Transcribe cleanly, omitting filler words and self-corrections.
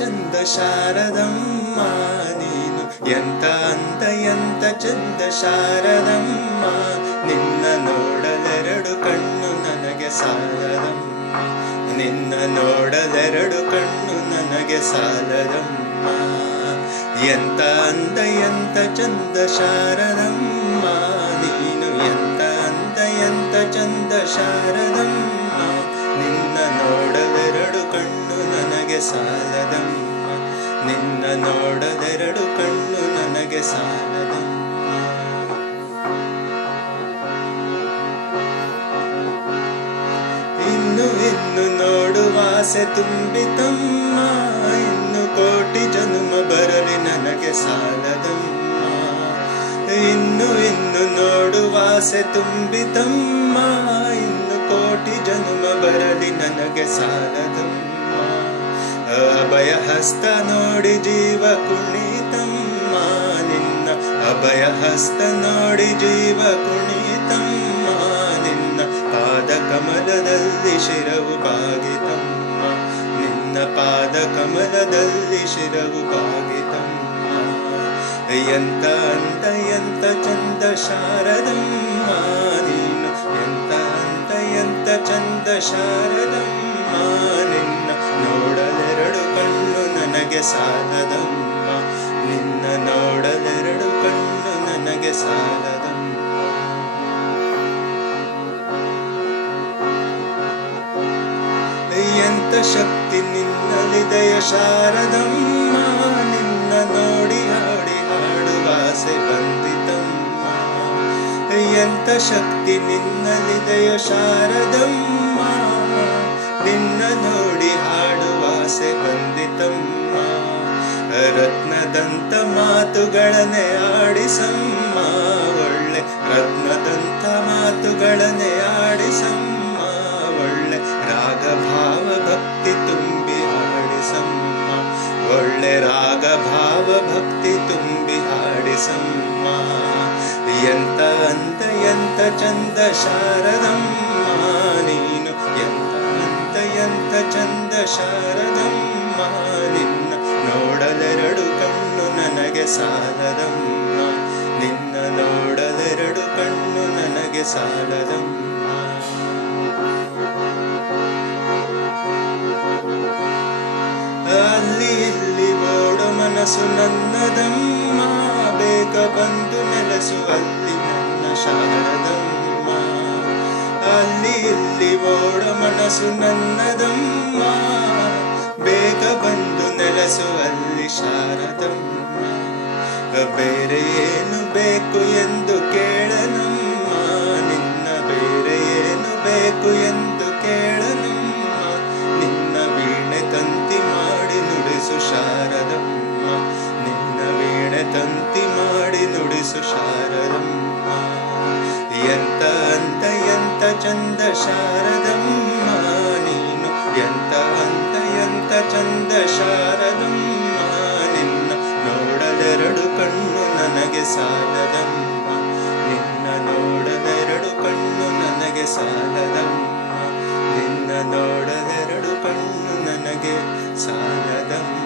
ಚಂದ ಶಾರದಮ್ಮ ನೀನು, ಎಂತ ಅಂದ ಎಂತ ಚಂದ ಶಾರದಮ್ಮ, ನಿನ್ನ ನೋಡಲೆರಡು ಕಣ್ಣು ನನಗೆ ಸಾಲದಮ್ಮ, ನಿನ್ನ ನೋಡಲೆರಡು ಕಣ್ಣು ನನಗೆ ಸಾಲದಮ್ಮ, ಎಂತ ಅಂದ ಎಂತ ಚಂದ ಶಾರದಮ್ಮ ನೀನು, ಎಂತ ಅಂದ ಎಂತ ಚಂದ ಶಾರದಮ್ಮ, ನಿನ್ನ ನೋಡಲೆರಡು ಕಣ್ಣು ನನಗೆ ಸಾಲದಮ್ಮ, ನಿನ್ನ ನೋಡಲೆರಡು ಕಣ್ಣು ನನಗೆ ಸಾಲದಮ್ಮ. ಇನ್ನು ಇನ್ನು ನೋಡುವ ಆಸೆ ತುಂಬಿತಮ್ಮ, ಇನ್ನು ಕೋಟಿ ಜನ್ಮ ಬರಲಿ ನನಗೆ ಸಾಲದಮ್ಮ, ಇನ್ನು ಇನ್ನು ನೋಡುವ ಆಸೆ ತುಂಬಿತಮ್ಮ, ಇನ್ನು ಕೋಟಿ ಜನ್ಮ ಬರಲಿ ನನಗೆ ಸಾಲದಮ್ಮ, ಅಭಯ ಹಸ್ತ ನೋಡಿ ಜೀವ ಕುಣಿತಮ್ಮ, ನಿನ್ನ ಅಭಯ ಹಸ್ತ ನೋಡಿ ಜೀವ ಕುಣಿತಮ್ಮ, ನಿನ್ನ ಪಾದ ಕಮಲದಲ್ಲಿ ಶಿರವು ಬಾಗಿತಮ್ಮ, ನಿನ್ನ ಪಾದ ಕಮಲದಲ್ಲಿ ಶಿರವು ಬಾಗಿತಮ್ಮ, ಎಂತ ಅಂದ ಎಂತ ಚಂದ ಶಾರದಮ್ಮ ನೀನು, ಎಂತ ಅಂದ ಎಂತ ಚಂದ ಶಾರದಮ್ಮ, ನಿನ್ನ ನೋಡಲೆರಡು ಕಣ್ಣು ನನಗೆ ಸಾಲದಮ್ಮ, ನಿನ್ನ ನೋಡಲೆರಡು ಕಣ್ಣು ನನಗೆ ಸಾಲದಮ್ಮ. ಎಂತ ಶಕ್ತಿ ನಿನ್ನಲ್ಲಿದೆಯ ಶಾರದಮ್ಮ, ನಿನ್ನ ನೋಡಿ ಹಾಡಿ ಹಾಡುವ ಆಸೆ ಬಂದಿತಮ್ಮ, ಎಂತ ಶಕ್ತಿ ನಿನ್ನಲ್ಲಿದೆಯ ಶಾರದಮ್ಮ, ನಿನ್ನ ನೋಡಿ ಹಾಡುವ ಆಸೆ ಬಂದಿತಮ್ಮ, ರತ್ನದಂತ ಮಾತುಗಳನ್ನೇ ಆಡಿಸಮ್ಮ, ಒಳ್ಳೆ ರತ್ನದಂತ ಮಾತುಗಳನ್ನೇ ಆಡಿಸಮ್ಮ, ಒಳ್ಳೆ ರಾಗ ಭಾವ ಭಕ್ತಿ ತುಂಬಿ ಹಾಡಿಸಮ್ಮ, ಒಳ್ಳೆ ರಾಗ ಭಾವ ಭಕ್ತಿ ತುಂಬಿ ಹಾಡಿಸಮ್ಮ, ಎಂತ ಅಂದ ಎಂತ ಚಂದ ಶಾರದಮ್ಮ ನೀನು, ಎಂತ ಅಂದ ಎಂತ ಚಂದ ಶಾರದಮ್ಮ, ನಿನ್ನ ನೋಡಲೆರಡು ಕಣ್ಣು ನನಗೆ ಸಾಲದಮ್ಮ, ನಿನ್ನ ನೋಡಲೆರಡು ಕಣ್ಣು ನನಗೆ ಸಾಲದಮ್ಮ. ಅಲ್ಲಿ ಇಲ್ಲಿ ಓಡೋ ಮನಸ್ಸು ನನ್ನದಮ್ಮ, ಬೇಗ ಬಂದು ನೆಲೆಸು ಅಲ್ಲಿ ನನ್ನ ಶಾರದಮ್ಮ, ಅಲ್ಲಿ ಇಲ್ಲಿ ಓಡೋ ಮನಸ್ಸು ನನ್ನದಮ್ಮ, ಬೇಗ ಬಂದು ನೆಲೆಸು ಅಲ್ಲಿ ಶಾರದಮ್ಮ, ಬೇರೆ ಏನು ಬೇಕು ಎಂದು ಕೇಳನಮ್ಮ, ನಿನ್ನ ಬೇರೆ ಏನು ಬೇಕು ಎಂದು ಕೇಳನಮ್ಮ, ನಿನ್ನ ವೀಣೆ ತಂತಿ ಮಾಡಿ ನುಡಿಸು ಶಾರದಮ್ಮ, ನಿನ್ನ ವೀಣೆ ತಂತಿ ಮಾಡಿ ನುಡಿಸು ಶಾರದಮ್ಮ, ಎಂತ ಅಂದ ಎಂತ ಚಂದ ಶಾರದಮ್ಮ ನೀನು, ಎಂತ ಅಂದ ಎಂತ ಚಂದ ಶಾರದಮ್ಮ, ನಿನ್ನ ನೋಡಲೆರಡು ಕಣ್ಣು ನನಗೆ ಸಾಲದಮ್ಮ, ನಿನ್ನ ನೋಡಲೆರಡು ಕಣ್ಣು ನನಗೆ ಸಾಲದಮ್ಮ, ನಿನ್ನ ನೋಡಲೆರಡು ಕಣ್ಣು ನನಗೆ ಸಾಲದಮ್ಮ.